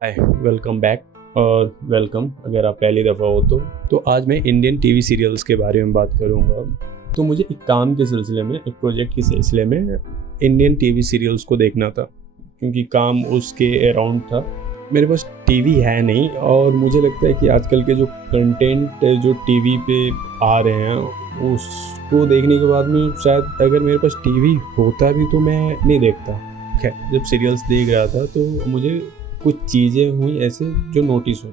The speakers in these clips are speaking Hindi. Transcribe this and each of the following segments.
हाय, वेलकम बैक और वेलकम अगर आप पहली दफ़ा हो तो आज मैं इंडियन टीवी सीरियल्स के बारे में बात करूँगा। तो मुझे एक काम के सिलसिले में, एक प्रोजेक्ट के सिलसिले में इंडियन टीवी सीरियल्स को देखना था, क्योंकि काम उसके अराउंड था। मेरे पास टीवी है नहीं और मुझे लगता है कि आजकल के जो कंटेंट जो टीवी पे आ रहे हैं, उसको देखने के बाद में शायद अगर मेरे पास टीवी होता भी तो मैं नहीं देखता। खैर, जब सीरियल्स देख रहा था तो मुझे कुछ चीज़ें हुई ऐसे जो नोटिस हो,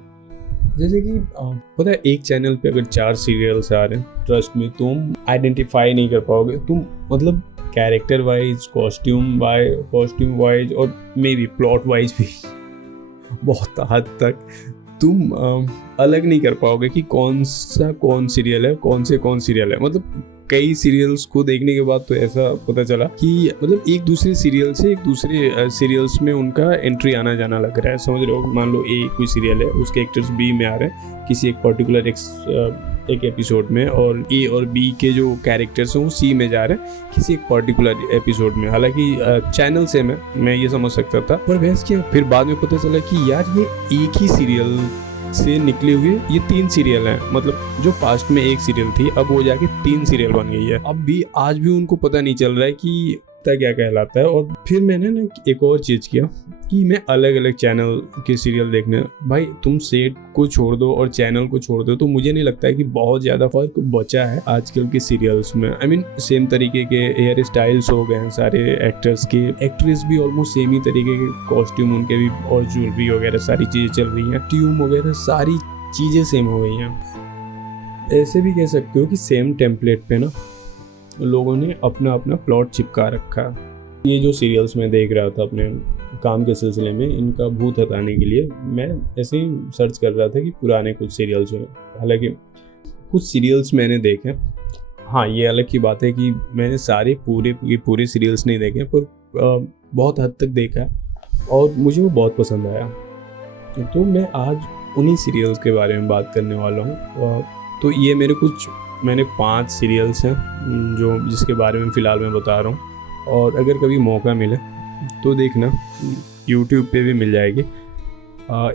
जैसे कि पता है, एक चैनल पे अगर 4 सीरियल्स आ रहे हैं, ट्रस्ट में तुम आइडेंटिफाई नहीं कर पाओगे। तुम मतलब कैरेक्टर वाइज, कॉस्ट्यूम वाइज और मे बी प्लॉट वाइज भी बहुत हद तक तुम अलग नहीं कर पाओगे कि कौन सीरियल है, कौन सीरियल है। मतलब कई सीरियल्स को देखने के बाद तो ऐसा पता चला कि मतलब एक दूसरे सीरियल से एक दूसरे सीरियल्स में उनका एंट्री आना जाना लग रहा है। समझ रहे हो? मान लो ए कोई सीरियल है, उसके एक्टर्स बी में आ रहे हैं किसी एक पर्टिकुलर एक एपिसोड में, और ए और बी के जो कैरेक्टर्स हैं वो सी में जा रहे हैं किसी एक पर्टिकुलर एपिसोड में। हालांकि चैनल से मैं ये समझ सकता था, पर बहस किया, फिर बाद में पता चला कि यार ये एक ही सीरियल से निकले हुए ये 3 सीरियल हैं। मतलब जो पास्ट में एक सीरियल थी, अब वो जाके 3 सीरियल बन गई है। अब भी आज भी उनको पता नहीं चल रहा है कि क्या कहलाता है। और फिर मैंने ना एक और चीज़ किया कि मैं अलग अलग चैनल के सीरियल देखने, भाई तुम सेट को छोड़ दो और चैनल को छोड़ दो तो मुझे नहीं लगता है कि बहुत ज़्यादा फर्क बचा है आजकल के सीरियल्स में। आई मीन सेम तरीके के हेयर स्टाइल्स हो गए हैं सारे एक्टर्स के, एक्ट्रेस भी ऑलमोस्ट सेम ही तरीके के कॉस्ट्यूम उनके भी, और ज्वेलरी वगैरह सारी चीज़ें चल रही हैं, ट्यूम वगैरह सारी चीज़ें सेम हो गई हैं। ऐसे भी कह सकते हो कि सेम टेम्पलेट पे ना लोगों ने अपना अपना प्लॉट चिपका रखा। ये जो सीरियल्स मैं देख रहा था अपने काम के सिलसिले में, इनका भूत हटाने के लिए मैं ऐसे ही सर्च कर रहा था कि पुराने कुछ सीरियल्स हैं। हालांकि कुछ सीरियल्स मैंने देखे, हाँ ये अलग की बात है कि मैंने सारे पूरे सीरियल्स नहीं देखे, पर बहुत हद तक देखा है और मुझे वो बहुत पसंद आया। तो मैं आज उन्हीं सीरियल्स के बारे में बात करने वाला हूँ। तो ये मैंने 5 सीरियल्स हैं जिसके बारे में फ़िलहाल मैं बता रहा हूँ, और अगर कभी मौका मिले तो देखना, यूट्यूब पे भी मिल जाएगी।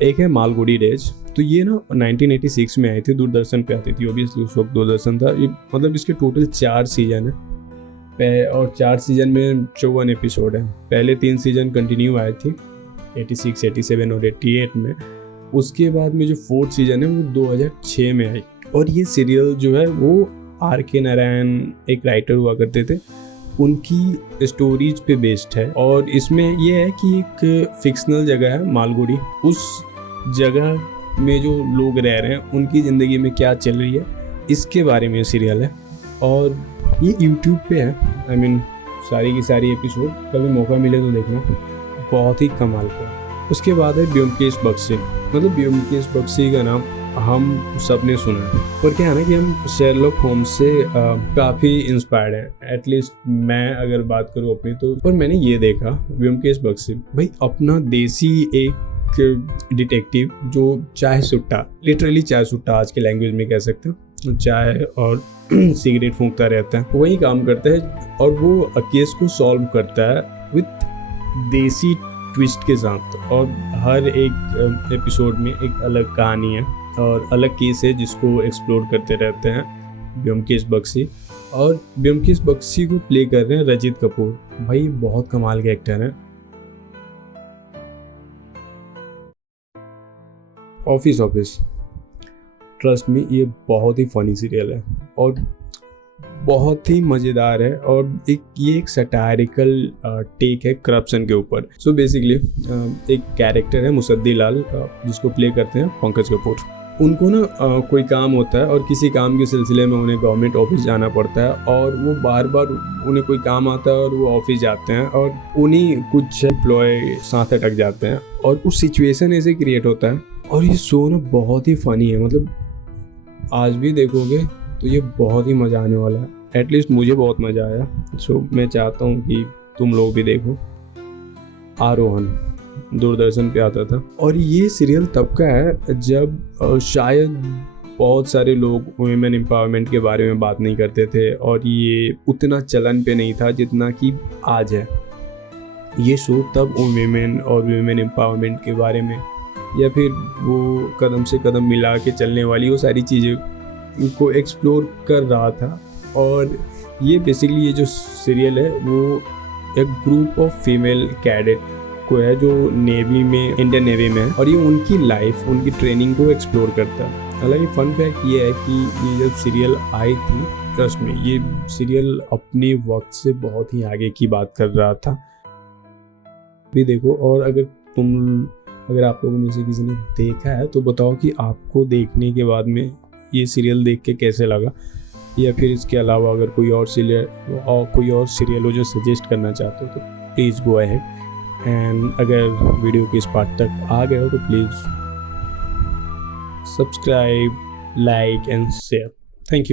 एक है मालगुडी डेज। तो ये ना 1986 में आई थी, दूरदर्शन पे आती थी, ऑब्वियसली उस वक्त दूरदर्शन था। ये मतलब इसके टोटल 4 सीज़न है और 4 सीज़न में 54 एपिसोड है। पहले 3 सीज़न कंटिन्यू आए थे 86, 87 और 88 में। उसके बाद में जो 4th सीज़न है वो 2006 में आई। और ये सीरियल जो है वो R.K. नारायण एक राइटर हुआ करते थे, उनकी स्टोरीज पे बेस्ड है। और इसमें ये है कि एक फिक्शनल जगह है मालगुडी, उस जगह में जो लोग रह रहे हैं उनकी ज़िंदगी में क्या चल रही है, इसके बारे में सीरियल है। और ये यूट्यूब पे है। आई मीन सारी की सारी एपिसोड, कभी मौका मिले तो देखना, बहुत ही कमाल का। उसके बाद है ब्योमकेश बख्शी। मतलब ब्योमकेश बख्शी का नाम हम सब ने सुना है, पर क्या है ना कि हम शेरलॉक होम्स से काफ़ी इंस्पायर्ड हैं। एटलीस्ट मैं अगर बात करूँ अपनी, तो पर मैंने ये देखा ब्योमकेश बख्शी भाई अपना देसी एक डिटेक्टिव जो चाय सुट्टा, लिटरली चाय सुट्टा आज के लैंग्वेज में कह सकते हैं, चाय और सिगरेट फूंकता रहता है, वही काम करता है और वो केस को सॉल्व करता है विथ देसी ट्विस्ट के साथ। और हर एक एपिसोड में एक अलग कहानी है और अलग केस है जिसको एक्सप्लोर करते रहते हैं ब्योमकेश बख्शी। और ब्योमकेश बख्शी को प्ले कर रहे हैं रजित कपूर। भाई बहुत कमाल के एक्टर हैं। ऑफिस ट्रस्ट में ये बहुत ही फनी सीरियल है और बहुत ही मज़ेदार है। और ये एक सटायरिकल टेक है करप्शन के ऊपर। सो बेसिकली एक कैरेक्टर है मुसद्दी लाल, जिसको प्ले करते हैं पंकज कपूर। उनको ना कोई काम होता है और किसी काम के सिलसिले में उन्हें गवर्नमेंट ऑफिस जाना पड़ता है, और वो बार बार उन्हें कोई काम आता है और वो ऑफिस जाते हैं और उन्हीं कुछ एम्प्लॉय साथ अटक जाते हैं और उस सिचुएशन ऐसे क्रिएट होता है। और ये शो ना बहुत ही फ़नी है, मतलब आज भी देखोगे तो ये बहुत ही मज़ा आने वाला है। एटलीस्ट मुझे बहुत मज़ा आया। सो मैं चाहता हूँ कि तुम लोग भी देखो। आरोहन दूरदर्शन पे आता था, और ये सीरियल तब का है जब शायद बहुत सारे लोग वुमेन एम्पावरमेंट के बारे में बात नहीं करते थे और ये उतना चलन पे नहीं था जितना कि आज है। ये शो तब वुमेन और वुमेन एम्पावरमेंट के बारे में या फिर वो कदम से कदम मिला के चलने वाली वो सारी चीज़ें को एक्सप्लोर कर रहा था। और ये बेसिकली ये जो सीरियल है वो एक ग्रुप ऑफ फीमेल कैडेट को है जो नेवी में, इंडियन नेवी में है, और ये उनकी लाइफ, उनकी ट्रेनिंग को एक्सप्लोर करता है। हालांकि फन फैक्ट ये है कि ये जब सीरियल आई थी, ट्रस्ट में ये सीरियल अपने वक्त से बहुत ही आगे की बात कर रहा था। भी देखो, और अगर आप लोगों में से किसी ने देखा है तो बताओ कि आपको देखने के बाद में ये सीरियल देख के कैसे लगा, या फिर इसके अलावा अगर कोई और सीरियल हो जो सजेस्ट करना चाहते हो तो प्लीज़ गो अहेड। एंड अगर वीडियो के इस पार्ट तक आ गए हो तो please subscribe, like and share. Thank you.